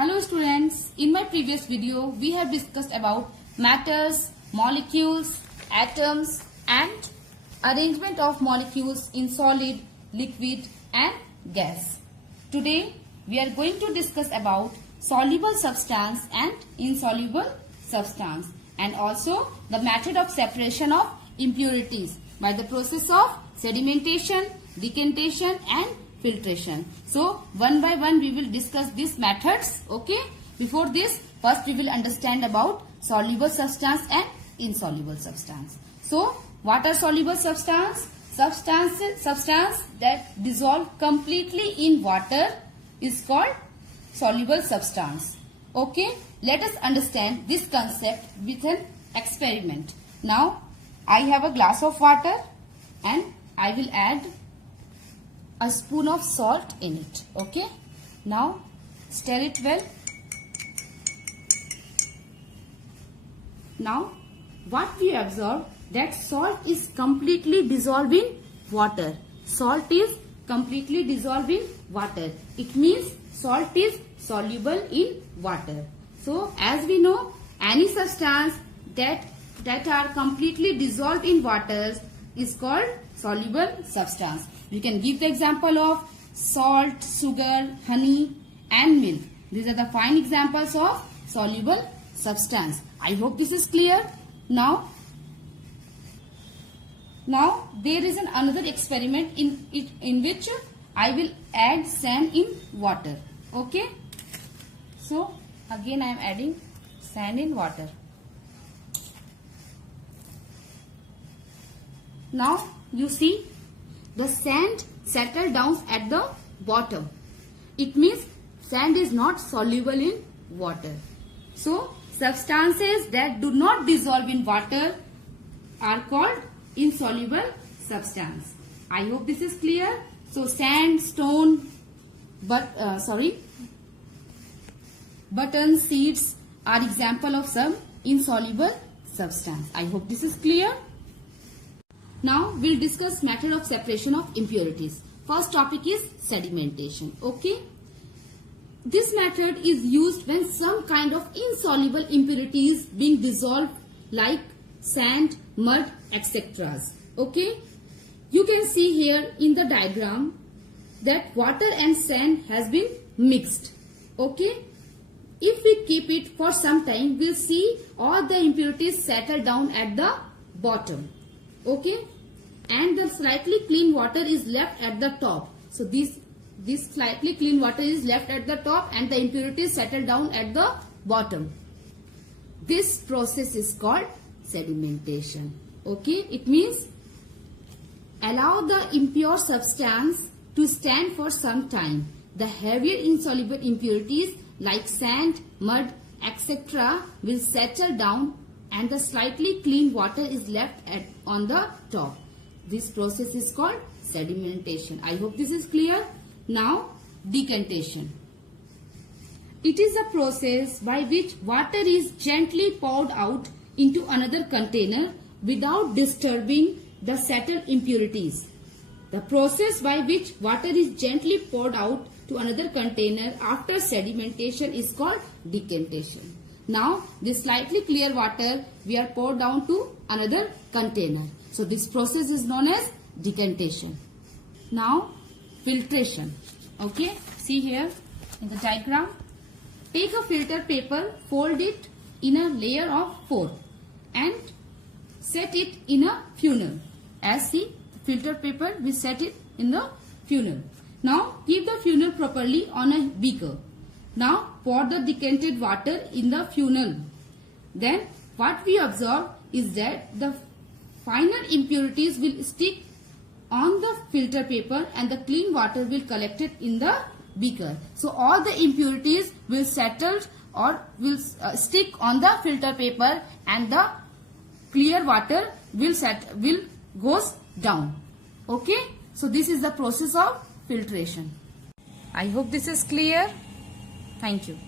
Hello students, in my previous video we have discussed about matters, molecules, atoms and arrangement of molecules in solid, liquid and gas. Today we are going to discuss about soluble substance and insoluble substance and also the method of separation of impurities by the process of sedimentation, decantation and filtration. So one by one we will discuss these methods. Okay. Before this, first we will understand about soluble substance and insoluble substance. So what are soluble substance? Substance that dissolve completely in water is called soluble substance. Okay. Let us understand this concept with an experiment. Now I have a glass of water and I will add a spoon of salt in it. Okay. Now stir it well. Now what we observe that salt is completely dissolved in water. Salt is completely dissolved in water. It means salt is soluble in water. So as we know, any substance that are completely dissolved in water is called soluble substance. We can give the example of salt, sugar, honey and milk. These are the fine examples of soluble substance. I hope this is clear. Now there is another experiment in which I will add sand in water. Okay. So again I am adding sand in water. Now you see the sand settle down at the bottom. It means sand is not soluble in water. So substances that do not dissolve in water are called insoluble substance. I hope this is clear. So sand, stone, button, seeds are example of some insoluble substance. I hope this is clear. Now we'll discuss method of separation of impurities. First topic is sedimentation. Okay. This method is used when some kind of insoluble impurities being dissolved like sand, mud, etc. Okay. You can see here in the diagram that water and sand has been mixed. Okay. If we keep it for some time, we'll see all the impurities settle down at the bottom. Okay. And the slightly clean water is left at the top. So this slightly clean water is left at the top and the impurities settle down at the bottom. This process is called sedimentation. Okay. It means allow the impure substance to stand for some time. The heavier insoluble impurities like sand, mud, etc. will settle down and the slightly clean water is left on the top. This process is called sedimentation. I hope this is clear. Now decantation. It is a process by which water is gently poured out into another container without disturbing the settled impurities. The process by which water is gently poured out to another container after sedimentation is called decantation. Now this slightly clear water we are poured down to another container. So this process is known as decantation. Now filtration. Okay. See here in the diagram. Take a filter paper, fold it in a layer of 4 and set it in a funnel. As see filter paper, we set it in the funnel. Now keep the funnel properly on a beaker. Now pour the decanted water in the funnel. Then what we observe is that the final impurities will stick on the filter paper and the clean water will collect it in the beaker. So all the impurities will settle or will stick on the filter paper and the clear water will goes down. Okay. So this is the process of filtration. I hope this is clear. Thank you.